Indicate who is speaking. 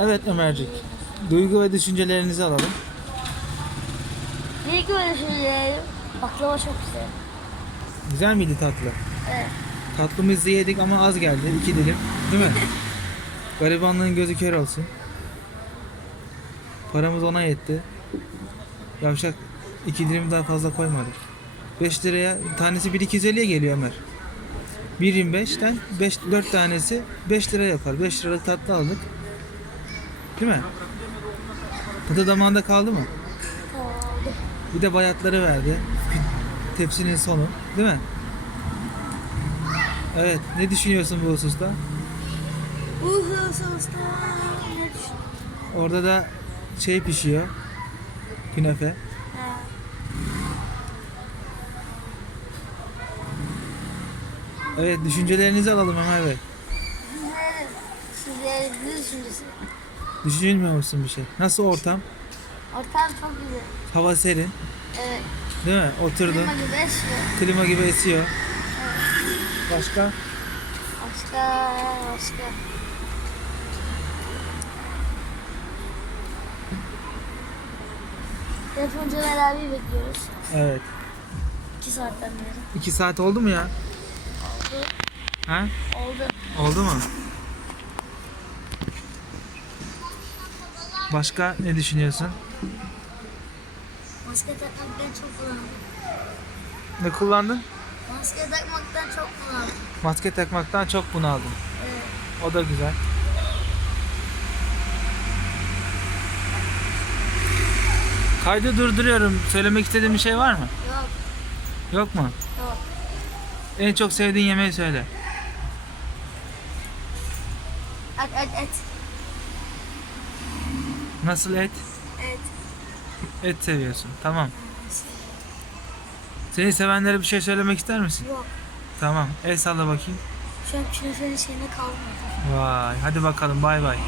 Speaker 1: Evet Ömercik. Duygu ve düşüncelerinizi alalım.
Speaker 2: İki öyle şeyler. Baklava çok güzel.
Speaker 1: Güzel miydi tatlı?
Speaker 2: Evet.
Speaker 1: Tatlımızı yedik ama az geldi. iki dilim. Değil mi? Garibanlığın gözü kör olsun. Paramız ona yetti. Yavşak iki dilim daha fazla koymadık. 5 liraya tanesi 1.250'ye geliyor Ömer. 1.25'ten 5 4 tanesi 5 lira yapar. 5 liralık tatlı aldık. Değil mi? Tadı damağında kaldı mı?
Speaker 2: Oldu.
Speaker 1: Bir de bayatları verdi. Tepsinin sonu. Değil mi? Evet. Ne düşünüyorsun bu hususta?
Speaker 2: Ne düşün?
Speaker 1: Orada da şey pişiyor. Künefe.
Speaker 2: Ha.
Speaker 1: Evet düşüncelerinizi alalım Bey.
Speaker 2: Ne? Size ne düşüncesi?
Speaker 1: Düşünmüyor musun bir şey? Nasıl ortam?
Speaker 2: Ortam çok güzel.
Speaker 1: Hava serin.
Speaker 2: Evet.
Speaker 1: Değil mi? Oturdun.
Speaker 2: Klima gibi esiyor.
Speaker 1: Klima gibi esiyor. Başka?
Speaker 2: Başka, başka. Telefoncu abi bekliyoruz.
Speaker 1: Evet.
Speaker 2: İki saatten beri.
Speaker 1: İki saat oldu mu ya? Ha?
Speaker 2: Oldu.
Speaker 1: Oldu mu? Başka ne düşünüyorsun?
Speaker 2: Maske takmaktan çok kullandım.
Speaker 1: Ne kullandın?
Speaker 2: Maske takmaktan çok kullandım.
Speaker 1: Maske takmaktan çok bunaldım.
Speaker 2: Evet.
Speaker 1: O da güzel. Kaydı durduruyorum. Söylemek istediğin bir şey var mı?
Speaker 2: Yok.
Speaker 1: Yok mu?
Speaker 2: Yok.
Speaker 1: En çok sevdiğin yemeği söyle.
Speaker 2: Et et et.
Speaker 1: Nasıl et?
Speaker 2: Et.
Speaker 1: Et seviyorsun. Tamam. Seni sevenlere bir şey söylemek ister misin?
Speaker 2: Yok.
Speaker 1: Tamam. El salla bakayım.
Speaker 2: Şu an künefenin şeyine kalmadı.
Speaker 1: Vay. Hadi bakalım. Bay bay.